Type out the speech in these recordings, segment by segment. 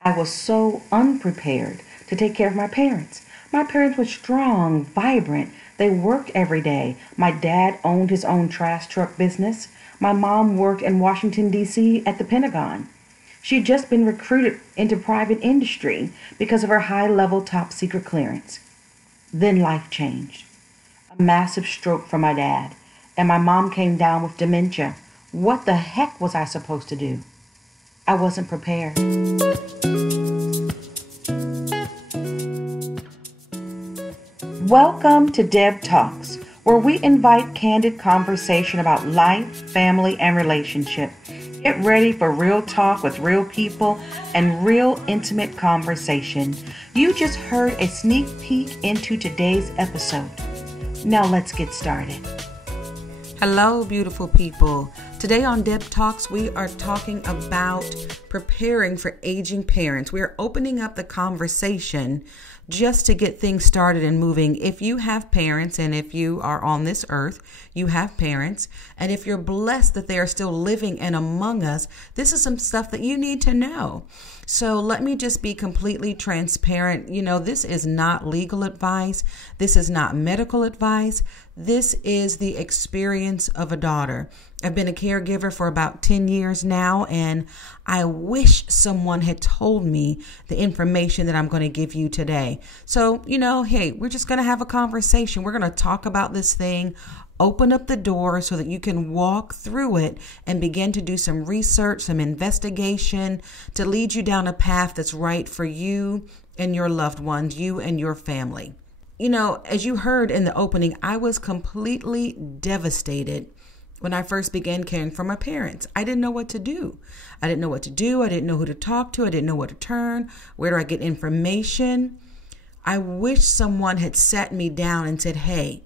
I was so unprepared to take care of my parents. My parents were strong, vibrant. They worked every day. My dad owned his own trash truck business. My mom worked in Washington, D.C. at the Pentagon. She'd just been recruited into private industry because of her high level top secret clearance. Then life changed. A massive stroke for my dad, and my mom came down with dementia. What the heck was I supposed to do? I wasn't prepared. Welcome to Deb Talks, where we invite candid conversation about life, family, and relationship. Get ready for real talk with real people and real intimate conversation. You just heard a sneak peek into today's episode. Now let's get started. Hello, beautiful people. Today on Deb Talks, we are talking about preparing for aging parents. We are opening up the conversation just to get things started and moving. If you have parents, and if you are on this earth, you have parents, and if you're blessed that they are still living and among us, this is some stuff that you need to know. So let me just be completely transparent. You know, this is not legal advice. This is not medical advice. This is the experience of a daughter. I've been a caregiver for about 10 years now, and I wish someone had told me the information that I'm going to give you today. So, hey, we're just going to have a conversation. We're going to talk about this thing, open up the door so that you can walk through it and begin to do some research, some investigation to lead you down a path that's right for you and your loved ones, you and your family. As you heard in the opening, I was completely devastated when I first began caring for my parents. I didn't know what to do. I didn't know who to talk to. I didn't know where to turn. Where do I get information? I wish someone had sat me down and said, hey,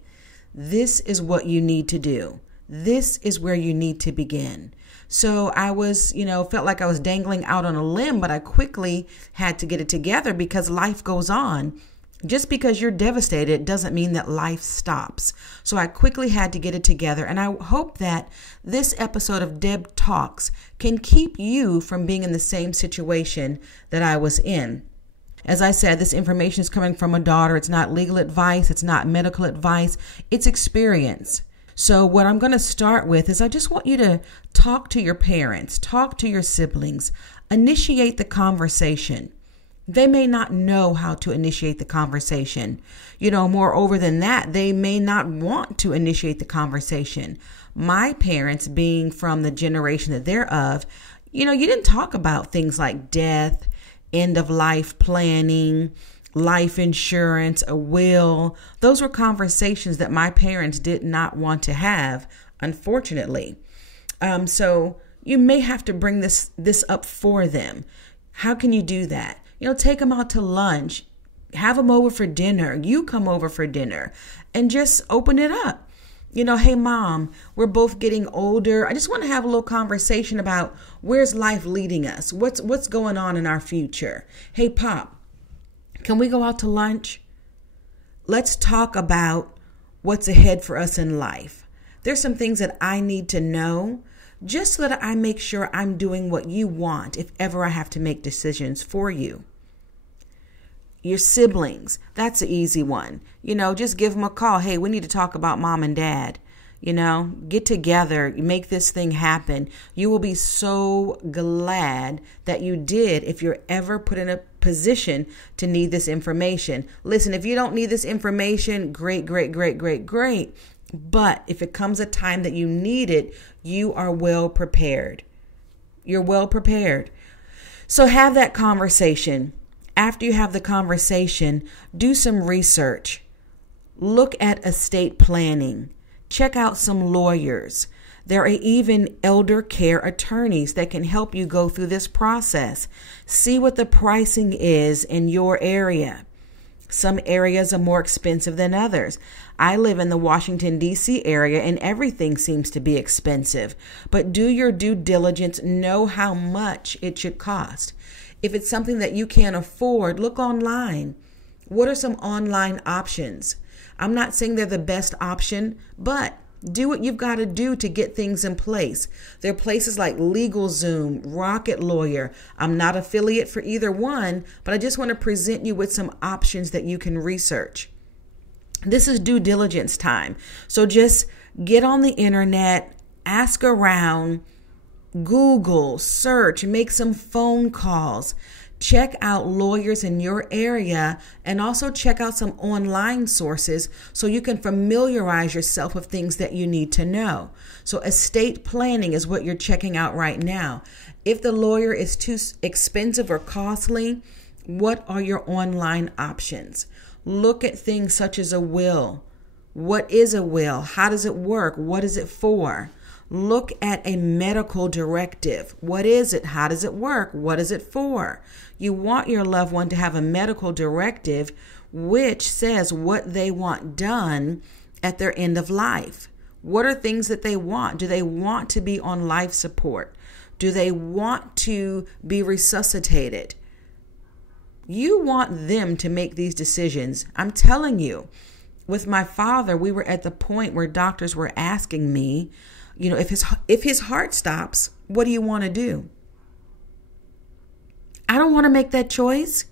this is what you need to do. This is where you need to begin. So I was, felt like I was dangling out on a limb, but I quickly had to get it together because life goes on. Just because you're devastated doesn't mean that life stops. So I quickly had to get it together. And I hope that this episode of Deb Talks can keep you from being in the same situation that I was in. As I said, this information is coming from a daughter. It's not legal advice. It's not medical advice. It's experience. So what I'm going to start with is I just want you to talk to your parents, talk to your siblings, initiate the conversation. They may not know how to initiate the conversation. Moreover than that, they may not want to initiate the conversation. My parents, being from the generation that they're of, you didn't talk about things like death, end of life planning, life insurance, a will. Those were conversations that my parents did not want to have, unfortunately. So you may have to bring this up for them. How can you do that? Take them out to lunch, have them over for dinner. You come over for dinner and just open it up. Hey, Mom, we're both getting older. I just want to have a little conversation about where's life leading us? What's going on in our future? Hey, Pop, can we go out to lunch? Let's talk about what's ahead for us in life. There's some things that I need to know just so that I make sure I'm doing what you want if ever I have to make decisions for you. Your siblings, that's an easy one. Just give them a call. Hey, we need to talk about Mom and Dad. Get together, make this thing happen. You will be so glad that you did if you're ever put in a position to need this information. Listen, if you don't need this information, great. But if it comes a time that you need it, you are well prepared. You're well prepared. So have that conversation. After you have the conversation, do some research. Look at estate planning. Check out some lawyers. There are even elder care attorneys that can help you go through this process. See what the pricing is in your area. Some areas are more expensive than others. I live in the Washington, D.C. area, and everything seems to be expensive. But do your due diligence. Know how much it should cost. If it's something that you can't afford, look online. What are some online options? I'm not saying they're the best option, but Do what you've got to do to get things in place. There are places like LegalZoom, Rocket Lawyer. I'm not affiliate for either one, but I just want to present you with some options that you can research. This is due diligence time. So just get on the internet, ask around, Google, search, make some phone calls. Check out lawyers in your area and also check out some online sources so you can familiarize yourself with things that you need to know. So estate planning is what you're checking out right now. If the lawyer is too expensive or costly, what are your online options? Look at things such as a will. What is a will? How does it work? What is it for? Look at a medical directive. What is it? How does it work? What is it for? You want your loved one to have a medical directive which says what they want done at their end of life. What are things that they want? Do they want to be on life support? Do they want to be resuscitated? You want them to make these decisions. I'm telling you, with my father, we were at the point where doctors were asking me, if his heart stops, what do you want to do? I don't want to make that choice.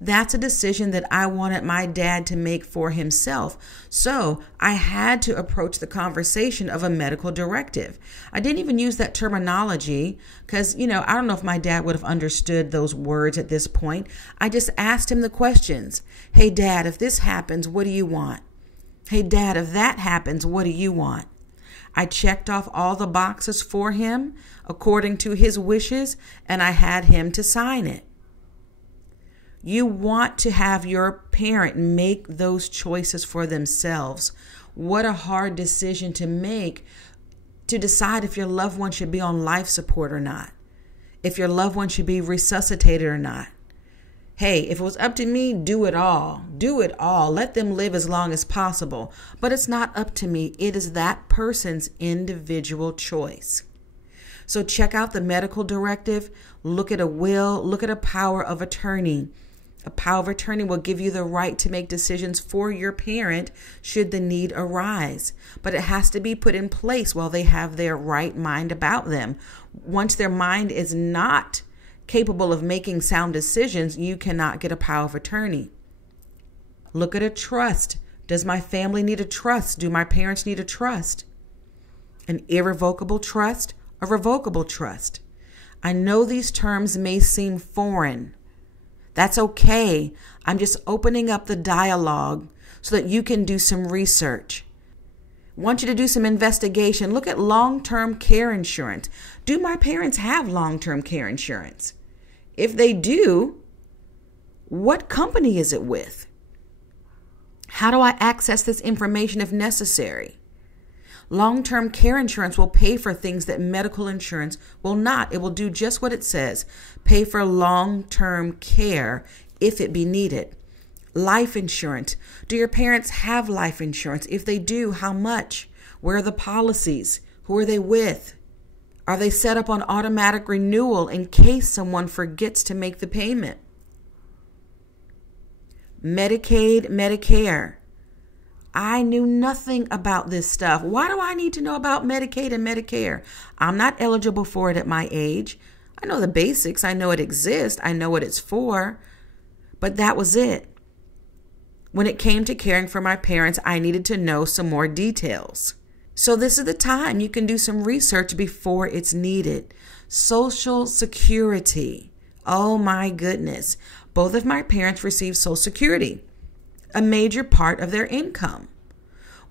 That's a decision that I wanted my dad to make for himself. So I had to approach the conversation of a medical directive. I didn't even use that terminology because, I don't know if my dad would have understood those words at this point. I just asked him the questions. Hey, Dad, if this happens, what do you want? Hey, Dad, if that happens, what do you want? I checked off all the boxes for him according to his wishes, and I had him to sign it. You want to have your parent make those choices for themselves. What a hard decision to make, to decide if your loved one should be on life support or not, if your loved one should be resuscitated or not. Hey, if it was up to me, do it all. Do it all. Let them live as long as possible. But it's not up to me. It is that person's individual choice. So check out the medical directive. Look at a will. Look at a power of attorney. A power of attorney will give you the right to make decisions for your parent should the need arise. But it has to be put in place while they have their right mind about them. Once their mind is not capable of making sound decisions, you cannot get a power of attorney. Look at a trust. Does my family need a trust? Do my parents need a trust? An irrevocable trust, a revocable trust. I know these terms may seem foreign. That's okay. I'm just opening up the dialogue so that you can do some research. Want you to do some investigation. Look at long-term care insurance. Do my parents have long-term care insurance? If they do, what company is it with? How do I access this information if necessary? Long-term care insurance will pay for things that medical insurance will not. It will do just what it says. Pay for long-term care if it be needed. Life insurance. Do your parents have life insurance? If they do, how much? Where are the policies? Who are they with? Are they set up on automatic renewal in case someone forgets to make the payment? Medicaid, Medicare. I knew nothing about this stuff. Why do I need to know about Medicaid and Medicare? I'm not eligible for it at my age. I know the basics. I know it exists. I know what it's for. But that was it. When it came to caring for my parents, I needed to know some more details. So this is the time you can do some research before it's needed. Social Security. Oh my goodness. Both of my parents received Social Security, a major part of their income.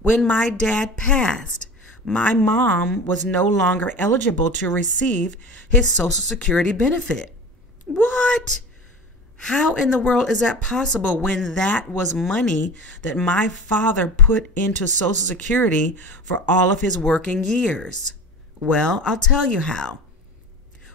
When my dad passed, my mom was no longer eligible to receive his Social Security benefit. What? How in the world is that possible when that was money that my father put into Social Security for all of his working years? Well, I'll tell you how.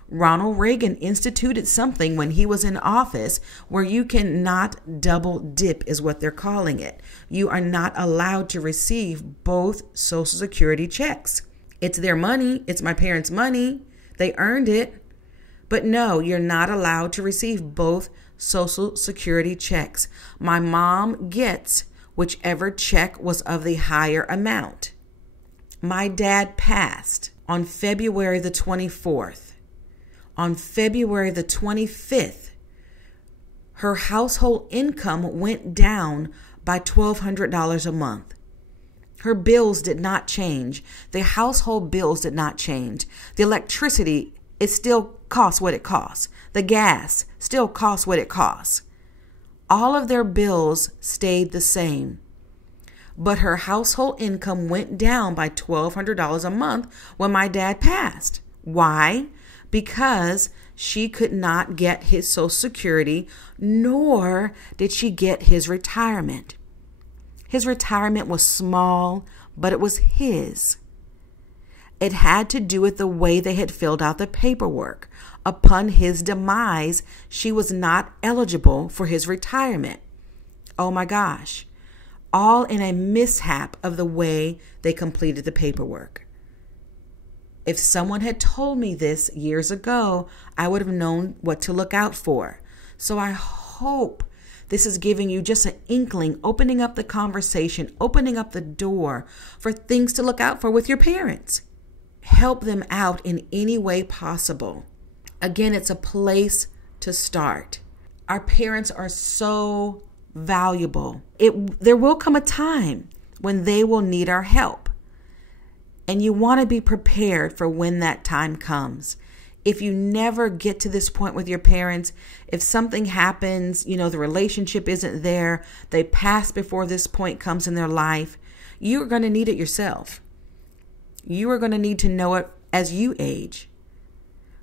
Ronald Reagan instituted something when he was in office where you cannot double dip, is what they're calling it. You are not allowed to receive both Social Security checks. It's their money. It's my parents' money. They earned it. But no, you're not allowed to receive both Social Security checks. My mom gets whichever check was of the higher amount. my dad passed on February the 24th. On February the 25th, her household income went down by $1,200 a month. Her bills did not change. The household bills did not change. The electricity, it still costs what it costs. The gas still costs what it costs. All of their bills stayed the same. But her household income went down by $1,200 a month when my dad passed. Why? Because she could not get his Social Security, nor did she get his retirement. His retirement was small, but it was his. It had to do with the way they had filled out the paperwork. Upon his demise, she was not eligible for his retirement. Oh my gosh. All in a mishap of the way they completed the paperwork. If someone had told me this years ago, I would have known what to look out for. So I hope this is giving you just an inkling, opening up the conversation, opening up the door for things to look out for with your parents. Help them out in any way possible. Again, it's a place to start. Our parents are so valuable. There will come a time when they will need our help. And you want to be prepared for when that time comes. If you never get to this point with your parents, if something happens, the relationship isn't there, they pass before this point comes in their life, you're going to need it yourself. You are going to need to know it as you age.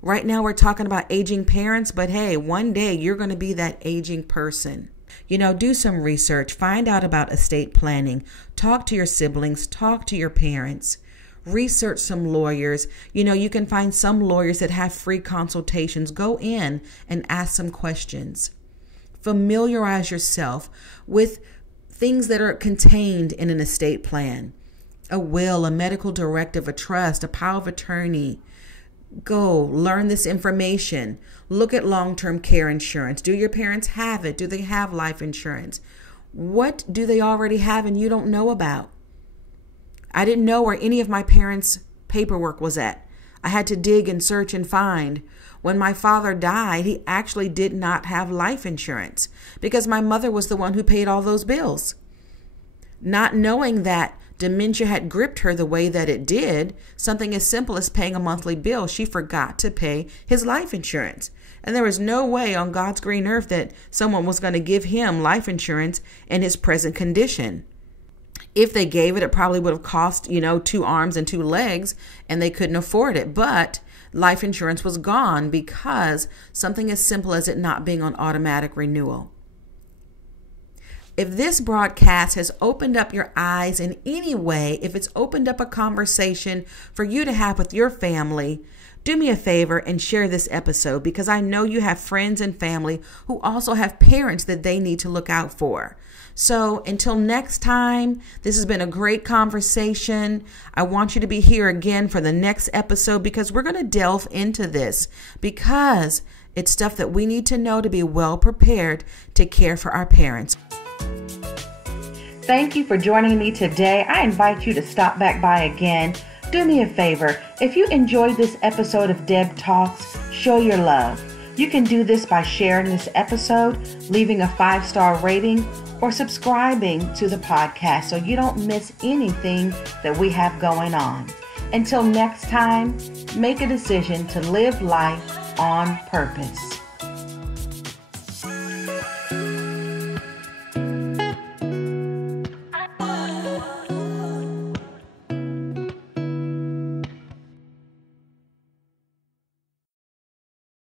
Right now we're talking about aging parents, but hey, one day you're going to be that aging person. Do some research, find out about estate planning, talk to your siblings, talk to your parents. Research some lawyers. You can find some lawyers that have free consultations. Go in and ask some questions. Familiarize yourself with things that are contained in an estate plan. A will, a medical directive, a trust, a power of attorney. Go learn this information. Look at long-term care insurance. Do your parents have it? Do they have life insurance? What do they already have and you don't know about? I didn't know where any of my parents' paperwork was at. I had to dig and search and find. When my father died, he actually did not have life insurance because my mother was the one who paid all those bills. Not knowing that dementia had gripped her the way that it did, something as simple as paying a monthly bill, she forgot to pay his life insurance. And there was no way on God's green earth that someone was going to give him life insurance in his present condition. If they gave it, it probably would have cost, 2 arms and 2 legs, and they couldn't afford it. But life insurance was gone because something as simple as it not being on automatic renewal. If this broadcast has opened up your eyes in any way, if it's opened up a conversation for you to have with your family, do me a favor and share this episode because I know you have friends and family who also have parents that they need to look out for. So until next time, this has been a great conversation. I want you to be here again for the next episode because we're going to delve into this because it's stuff that we need to know to be well prepared to care for our parents. Thank you for joining me today. I invite you to stop back by again. Do me a favor. If you enjoyed this episode of Deb Talks, show your love. You can do this by sharing this episode, leaving a 5-star rating, or subscribing to the podcast so you don't miss anything that we have going on. Until next time, make a decision to live life on purpose.